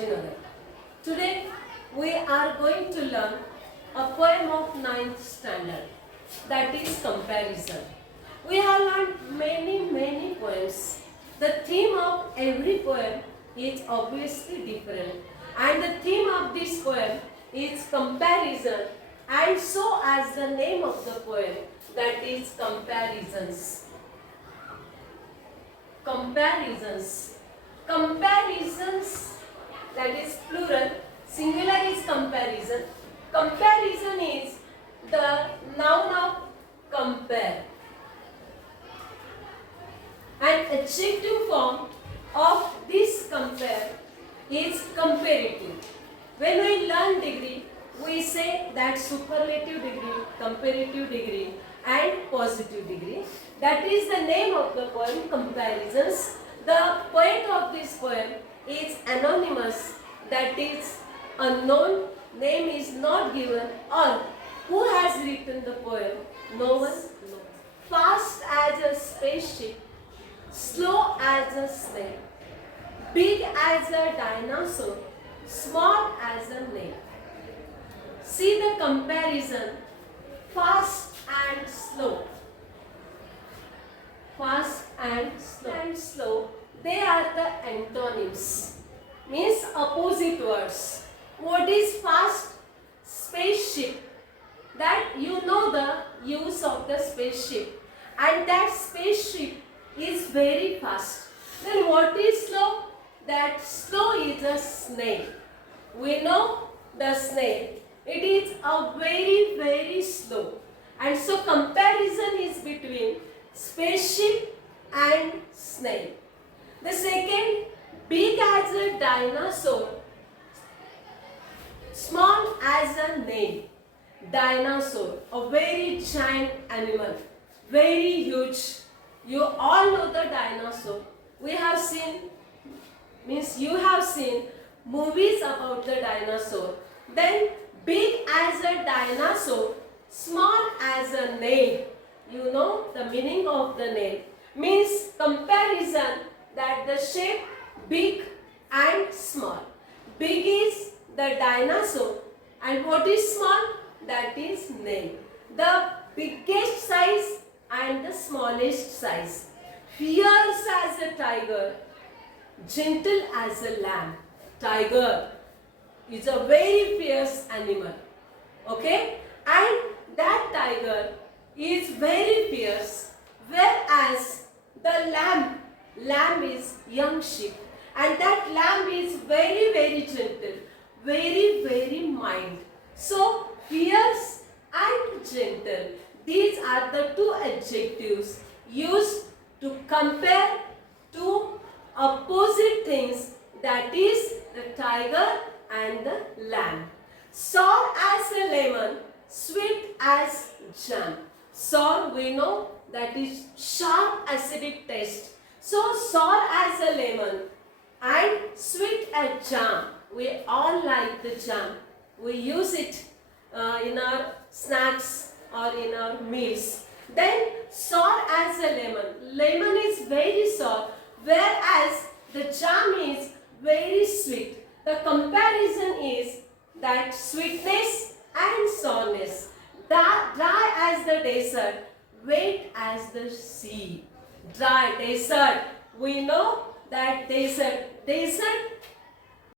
Bajinagar. Today we are going to learn a poem of 9th standard, that is comparison. We have learned many poems. The theme of every poem is obviously different, and the theme of this poem is comparison, and so as the name of the poem, that is comparisons. Comparisons. Comparisons, that is plural, singular is comparison. Comparison is the noun of compare. An adjective form of this compare is comparative. When we learn degree, we say that superlative degree, comparative degree and positive degree. That is the name of the poem, Comparisons. The poet of this poem is anonymous, that is unknown, name is not given, or who has written the poem, no one knows. Fast as a spaceship, slow as a snail, big as a dinosaur, small as a nail. See the comparison, fast and slow. Fast and slow, they are the antonyms, means opposite words. What is fast? Spaceship. That you know the use of the spaceship, and that spaceship is very fast. Then what is slow? That slow is a snail. We know the snail. It is a very slow. And so comparison is between spaceship and snail. The second, big as a dinosaur, small as a nail. Dinosaur, a very giant animal, very huge. You all know the dinosaur. We have seen, means you have seen movies about the dinosaur. Then big as a dinosaur, small as a nail. You know the meaning of the nail. Means comparison, that the shape big and small. Big is the dinosaur, and what is small? That is nail. The biggest size and the smallest size. Fierce as a tiger, gentle as a lamb. Tiger is a very fierce animal. Okay? And that tiger is very fierce, whereas the lamb is young sheep, and that lamb is very gentle, very mild. So fierce and gentle, these are the two adjectives used to compare two opposite things, that is the tiger and the lamb. Sour as a lemon, sweet as jam. Sour, we know, that is sharp acidic taste. So sour as a lemon and sweet as jam. We all like the jam. We use it in our snacks or in our meals. Then sour as a lemon. Lemon is very sour, whereas the jam is very sweet. The comparison is that sweetness and sourness. Dry as the desert, wet as the sea. Dry, desert. We know that desert. Desert,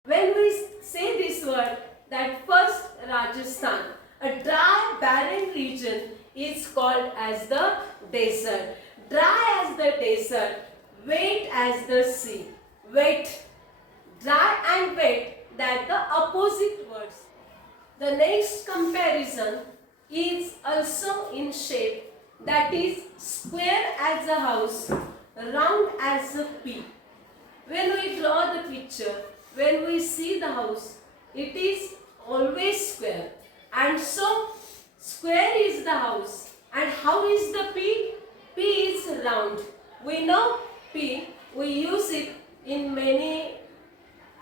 when we say this word, that first Rajasthan, a dry, barren region is called as the desert. Dry as the desert, wet as the sea. Wet, dry and wet, that the opposite words. The next comparison is also in shape, that is square as a house, round as a pea. When we draw the picture, when we see the house, it is always square, and so square is the house. And how is the pea? Pea is round. We know pea, we use it in many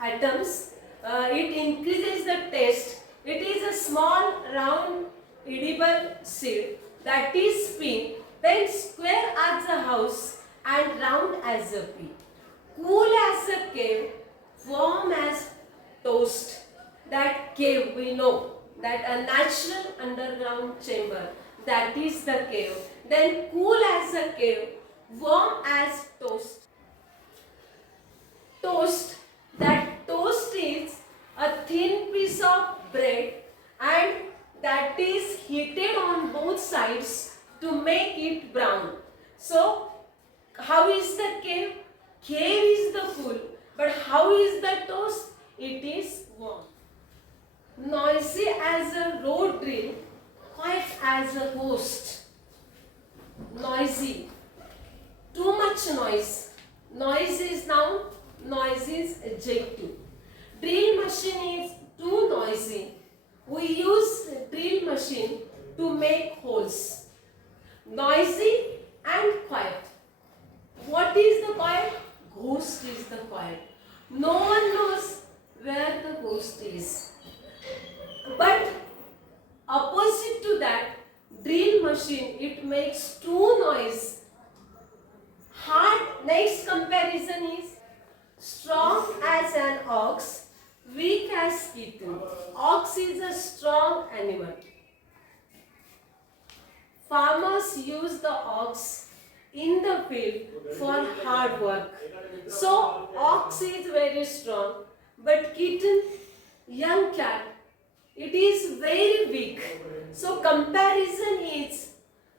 items. It increases the taste. It is a small round edible seed, that is pea. Then square as a house and round as a pea. Cool as a cave, warm as toast. That cave, we know that a natural underground chamber, that is the cave. Then cool as a cave, warm as toast. Toast, that toast is a thin piece of bread and that is heated on both sides to make it brown. So how is the cave? Cave is the cool, but how is the toast? It is warm. Noisy as a road drill, quiet as a ghost. Noisy, too much noise. Noise is noun, noise is adjective. Drill machine is too noisy. We use drill machine to make holes. Noisy and quiet. What is the quiet? Ghost is the quiet. No one knows where the ghost is. But opposite to that, drill machine, it makes too noise. Hard, next comparison is strong as an ox, weak as kitten. Ox is a strong animal. Farmers use the ox in the field for hard work. So ox is very strong, but kitten, young cat, it is very weak. So comparison is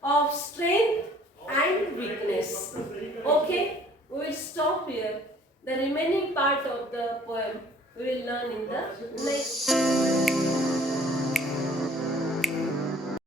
of strength and weakness. Okay, we will stop here. The remaining part of the poem we will learn in the next